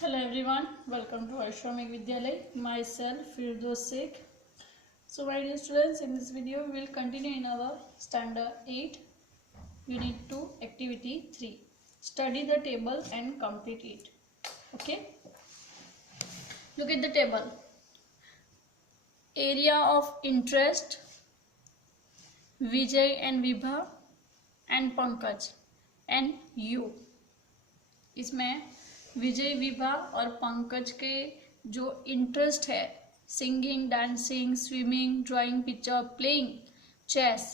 Hello everyone, welcome to Ashramik Vidyalay. Myself Firdaus Sheikh. So my dear students, in this video we will continue in our standard 8 unit 2 activity 3. Study the table and complete it. Okay? Look at the table. Area of interest Vijay and Vibha and Pankaj and you. इसमें विजय विभा और पंकज के जो interest है singing, dancing, swimming, drawing picture, playing chess,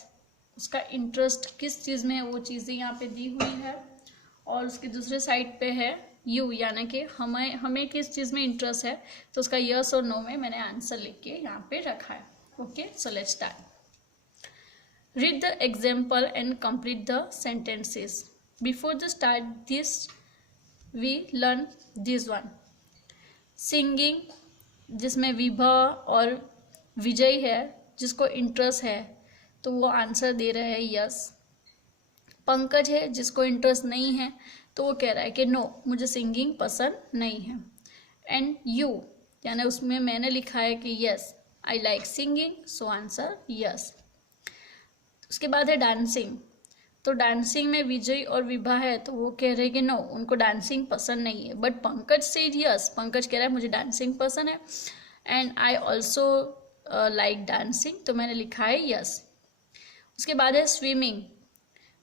उसका interest किस चीज़ में है वो चीज़ें यहाँ पे दी हुई है। और उसके दूसरे साइड पे है यू, यानी कि हमें किस चीज़ में इंटरेस्ट है, तो उसका यस और नो में मैंने आंसर लिख के यहाँ पे रखा है। Okay, so let's start. Read the example and complete the sentences. Before the start this we learn this one. Singing, जिसमें विभा और विजय है, जिसको इंटरेस्ट है तो वो आंसर दे रहा है यस। पंकज है जिसको इंटरेस्ट नहीं है तो वो कह रहा है कि नो, मुझे सिंगिंग पसंद नहीं है। एंड यू, यानी उसमें मैंने लिखा है कि yes I like singing, so answer yes. उसके बाद है डांसिंग। तो डांसिंग में विजय और विभा है तो वो कह रहे हैं कि नो, उनको डांसिंग पसंद नहीं है। बट पंकज से यस, पंकज कह रहा है मुझे डांसिंग पसंद है and I also like dancing, तो मैंने लिखा है यस। उसके बाद है स्विमिंग।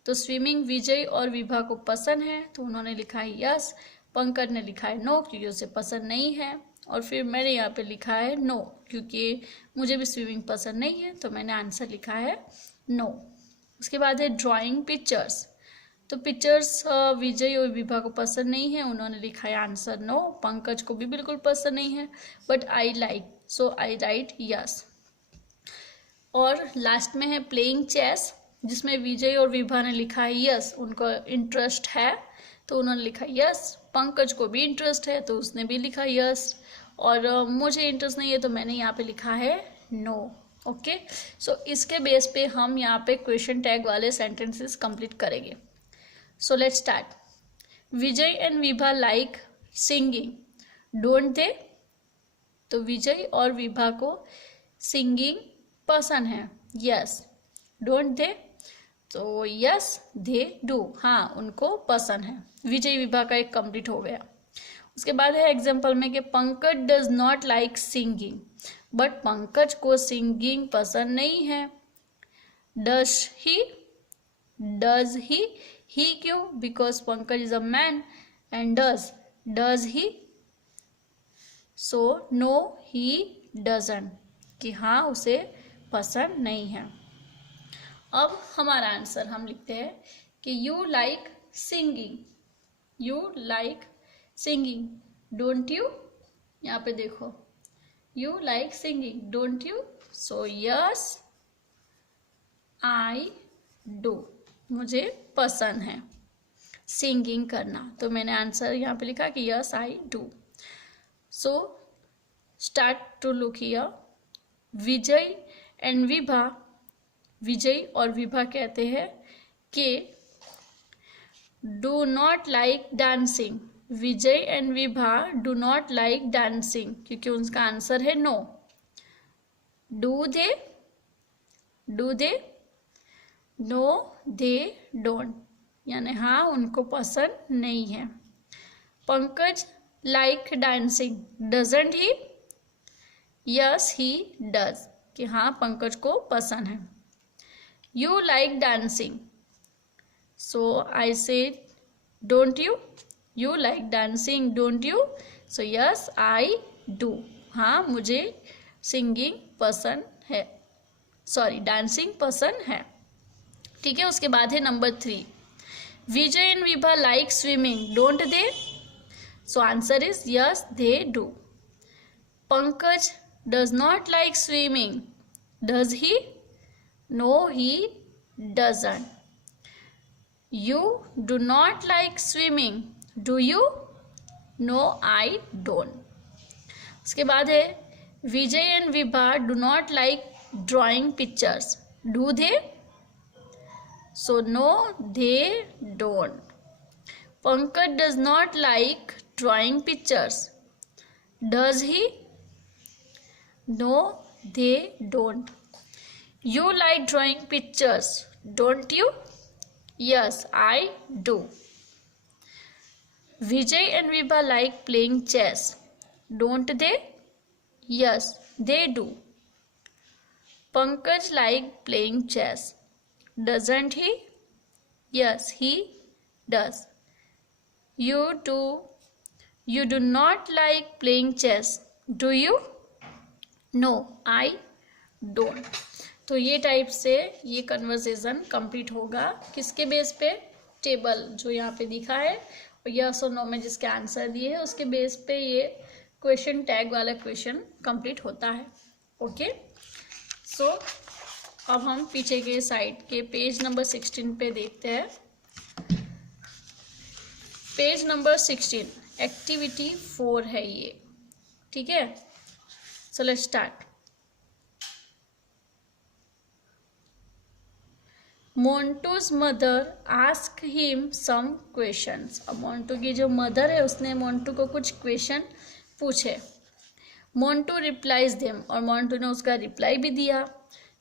तो स्विमिंग विजय और विभा को पसंद है तो उन्होंने लिखा है यस। पंकज ने लिखा है नो क्योंकि उसे पसंद नहीं है। और फिर मैंने यहाँ पे लिखा है नो क्योंकि मुझे भी स्विमिंग पसंद नहीं है, तो मैंने आंसर लिखा है नो। उसके बाद है ड्राइंग पिक्चर्स। तो पिक्चर्स विजय और विभा को पसंद नहीं है, उन्होंने लिखा है आंसर नो। पंकज को भी बिल्कुल पसंद नहीं है, but I like, so I right yes. और लास्ट में है प्लेइंग चेस, जिसमें विजय और विभा ने लिखा है यस, उनको इंटरेस्ट है तो उन्होंने लिखा यस। पंकज को भी इंटरेस्ट है तो उसने भी लिखा यस। और मुझे इंटरेस्ट नहीं है तो मैंने यहाँ पे लिखा है नो। ओके, सो इसके बेस पे हम यहाँ पे क्वेश्चन टैग वाले सेंटेंसेस कंप्लीट करेंगे। सो let's start. Vijay and Vibha like singing, don't they? तो विजय और विभा को सिंगिंग पसंद है, यस। Don't they? तो यस दे डू, हाँ उनको पसंद है। विजय विभा का एक कंप्लीट हो गया। उसके बाद है एग्जाम्पल में कि Pankaj does not like singing, but Pankaj को सिंगिंग पसंद नहीं है। डज ही क्यों? Because Pankaj is a man. And does he? So no he doesn't, कि हाँ उसे पसंद नहीं है। अब हमारा आंसर हम लिखते हैं कि you like singing, you like singing, don't you? यहाँ पे देखो, you like singing, don't you? So yes I do, मुझे पसंद है सिंगिंग करना, तो मैंने आंसर यहाँ पे लिखा कि yes I do. So start to look here. Vijay and Vibha, Vijay और विभा कहते हैं कि do not like dancing. Vijay and Vibha do not like dancing, क्योंकि उनका आंसर है no. Do they? Do they? No they don't, यानी हाँ उनको पसंद नहीं है। Pankaj like dancing, doesn't he? Yes he does, कि हाँ पंकज को पसंद है। You like dancing, so I say don't you? You like dancing, don't you? So yes, I do. हाँ मुझे सिंगिंग पसंद है, सॉरी डांसिंग पसंद है। ठीक है, उसके बाद है number 3। Vijay and Vibha like swimming, don't they? So answer is yes they do. Pankaj does not like swimming, does he? No he doesn't. You do not like swimming, do you? No I don't. उसके बाद है Vijay and Vibha do not like drawing pictures, do they? So no they don't. Pankaj does not like drawing pictures? Does he? No, they don't. You like drawing pictures, don't you? Yes, I do. Vijay and Vibha like playing chess, don't they? Yes, they do. Pankaj like playing chess, doesn't he? Yes, he does. You do. You do not like playing chess, do you? No, I don't. तो ये type से ये conversation complete होगा किसके base पे? Table जो यहाँ पे दिखा है और यस और नो में जिसके आंसर दिए है उसके बेस पे ये क्वेश्चन टैग वाला क्वेश्चन कंप्लीट होता है. ओके, सो अब हम पीछे के साइड के पेज नंबर 16 पे देखते हैं. पेज नंबर 16 एक्टिविटी 4 है ये. ठीक है, so let's start. Montu's mother ask him some questions. अब मोंटू की जो मदर है उसने मोंटू को कुछ क्वेश्चन पूछे. मोंटू रिप्लाइज देम, और मोंटू ने उसका रिप्लाई भी दिया.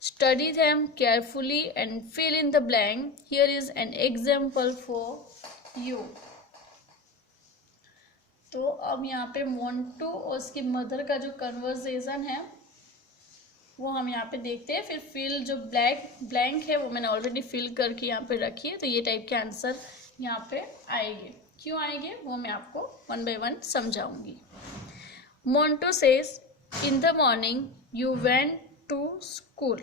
Study them carefully and fill in the blank. Here is an example for you. तो अब यहाँ पे मोंटू और उसकी मदर का जो कन्वर्सेशन है वो हम यहाँ पे देखते हैं. फिर फिल जो ब्लैंक है वो मैंने ऑलरेडी फिल करके यहाँ पे रखी है. तो ये टाइप के आंसर यहाँ पे आएंगे. क्यों आएंगे वो मैं आपको वन बाय वन समझाऊंगी. Montu says in the morning you went to school.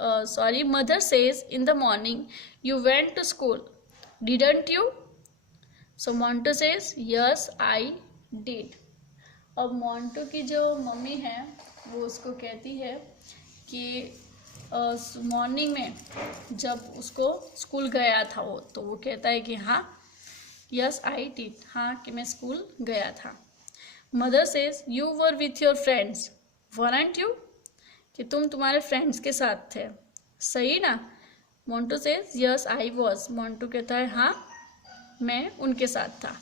Sorry, mother says in the morning you went to school, didn't you? So Montu says yes I did. अब मोंटू की जो मम्मी है वो उसको कहती है कि मॉर्निंग में जब उसको स्कूल गया था वो, तो वो कहता है कि हाँ यस आई डिड, हाँ कि मैं स्कूल गया था. Mother says you were with your friends, weren't you? कि तुम तुम्हारे फ्रेंड्स के साथ थे, सही ना? Montu says yes I was. Montu कहता है हाँ मैं उनके साथ था.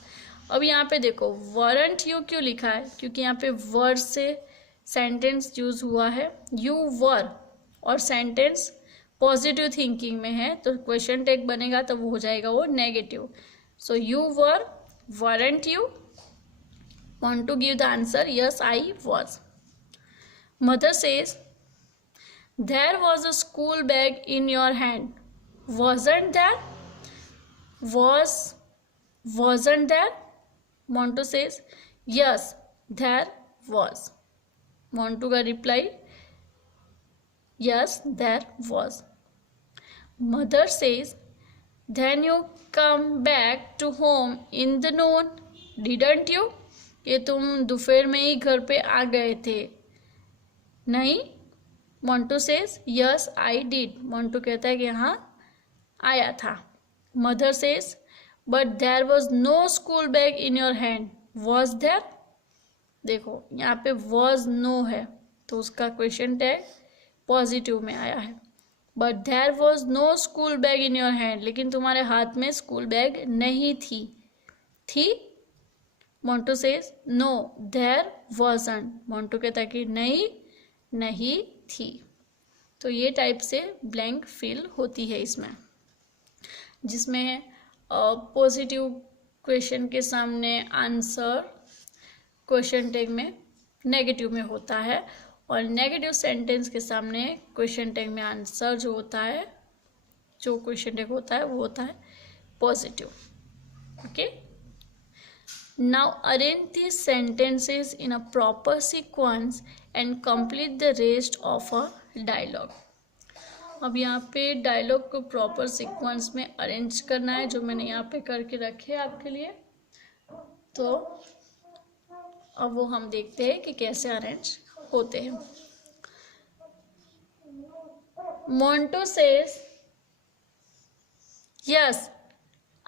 अब यहाँ पे देखो वरंट यू क्यों लिखा है? क्योंकि यहाँ पे वर से सेंटेंस यूज हुआ है. यू वर और सेंटेंस पॉजिटिव थिंकिंग में है तो क्वेश्चन टैग बनेगा तो वो हो जाएगा वो negative. So you were, weren't you? Want to give the answer yes I was. Mother says there was a school bag in your hand, wasn't there? Wasn't there? Montu says yes there was. Montu का reply yes there was. Mother says then you come back to home in the noon, didn't you? कि तुम दोपहर में ही घर पे आ गए थे, नहीं? Montu says yes I did. Montu कहता है कि हाँ आया था. Mother says but there was no school bag in your hand, was there? देखो यहाँ पे was no है तो उसका क्वेश्चन टैग पॉजिटिव में आया है. but there was no school bag in your hand, लेकिन तुम्हारे हाथ में स्कूल बैग नहीं थी? Montu says no there wasn't. Montu कहता है कि नहीं थी. तो ये टाइप से ब्लैंक फिल होती है इसमें, जिसमें पॉजिटिव क्वेश्चन के सामने आंसर क्वेश्चन टैग में नेगेटिव में होता है और नेगेटिव सेंटेंस के सामने क्वेश्चन टैग में आंसर जो होता है, जो क्वेश्चन टैग होता है वो होता है positive. Okay, now arrange this sentences in a proper sequence and complete the rest of a dialogue. अब यहाँ पे डायलॉग को प्रॉपर सीक्वेंस में अरेंज करना है, जो मैंने यहाँ पे करके रखे हैं आपके लिए. तो अब वो हम देखते हैं कि कैसे अरेंज होते हैं. Montu says yes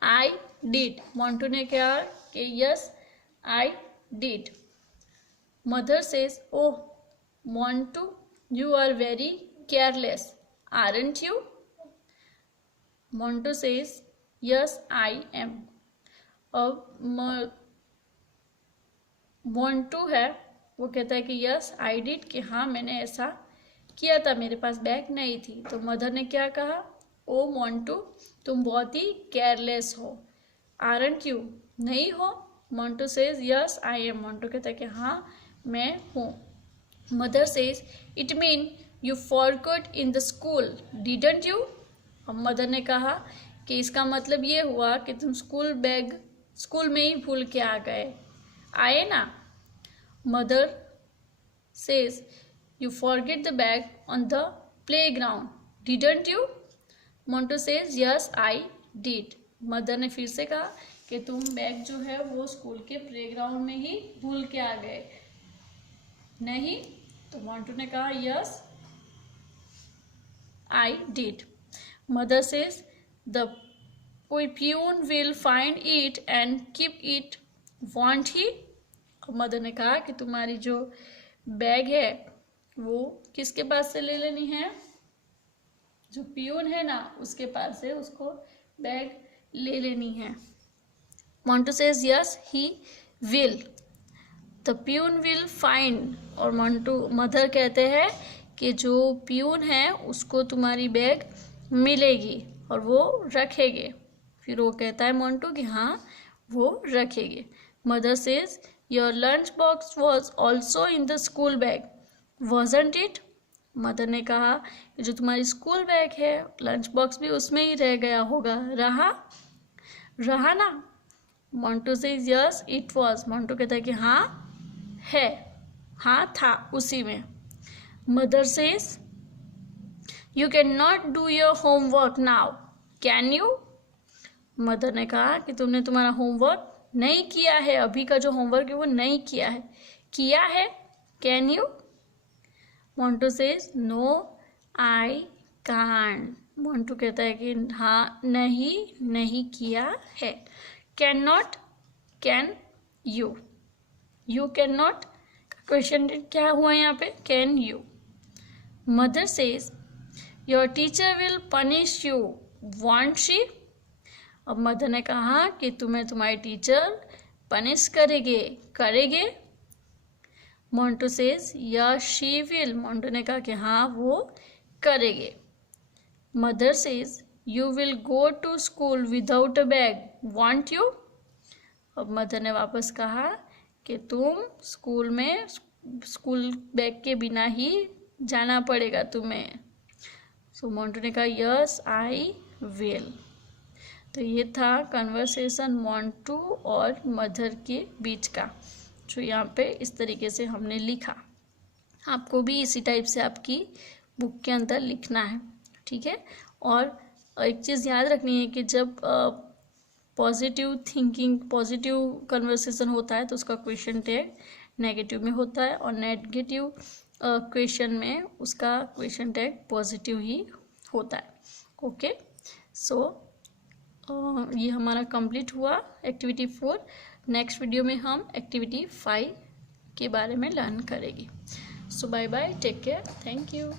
I did. Montu ने कहा कि yes I did. Mother says oh Montu you are very careless, aren't you? Montu says yes I am. अब मोंटू है वो कहता है कि यस आई डिड, कि हाँ मैंने ऐसा किया था, मेरे पास बैग नहीं थी। तो मदर ने क्या कहा, ओ मोंटू तुम बहुत ही केयरलेस हो, आरंट यू, नहीं हो। Montu says yes I am, Montu कहता है कि हाँ मैं हूँ। Mother says it mean you forgot in the school didn't you. अब मदर ने कहा कि इसका मतलब ये हुआ कि तुम स्कूल में ही भूल के आ गए, आए ना। Mother says you forget the bag on the playground didn't you. Montu says yes I did. Mother ने फिर से कहा कि तुम बैग जो है वो स्कूल के प्लेग्राउंड में ही भूल के आ गए, नहीं। तो मोंटू ने कहा yes I did. Mother says the peon will find it and keep it, want he. Mother ने कहा कि तुम्हारी जो बैग है वो किसके पास से ले लेनी है, जो पियून है ना उसके पास से उसको बैग ले लेनी है। Montu says yes he will, the peon will find. और मदर कहते हैं कि जो पियून है उसको तुम्हारी बैग मिलेगी और वो रखेगे। फिर वो कहता है मोंटू कि हाँ वो रखेगे। Mother says your lunch box was also in the school bag wasn't it. Mother ने कहा कि जो तुम्हारी स्कूल बैग है लंच बॉक्स भी उसमें ही रह गया होगा, रहा ना। Montu says yes it was, Montu कहता है कि हाँ है, हाँ था उसी में। Mother says you can not do your homework now can you. Mother ने कहा कि तुमने तुम्हारा होमवर्क नहीं किया है, अभी का जो होमवर्क है वो नहीं किया है, can you. Montu says no I can't. Montu कहता है कि हाँ नहीं किया है। Can not, can you, you can not question क्या हुआ यहाँ पे, can you. Mother says your teacher will punish you won't she. अब मदर ने कहा कि तुम्हें तुम्हारी टीचर पनिश करेगे। Montu says yes she will, Montu ने कहा कि हाँ वो करेगे। Mother says you will go to school without a bag want you. अब मदर ने वापस कहा कि तुम स्कूल बैग के बिना ही जाना पड़ेगा तुम्हें। सो मोंटू ने कहा यस आई विल। तो ये था कन्वर्सेशन मोंटू और मदर के बीच का, जो यहाँ पे इस तरीके से हमने लिखा। आपको भी इसी टाइप से आपकी बुक के अंदर लिखना है, ठीक है। और एक चीज़ याद रखनी है कि जब पॉजिटिव थिंकिंग, पॉजिटिव कन्वर्सेशन होता है तो उसका क्वेश्चन टैग नेगेटिव में होता है, और नेगेटिव क्वेश्चन में उसका क्वेश्चन टैग पॉजिटिव ही होता है। ओके, सो ये हमारा कंप्लीट हुआ एक्टिविटी 4। नेक्स्ट वीडियो में हम एक्टिविटी 5 के बारे में लर्न करेंगे। So bye bye, take care, thank you.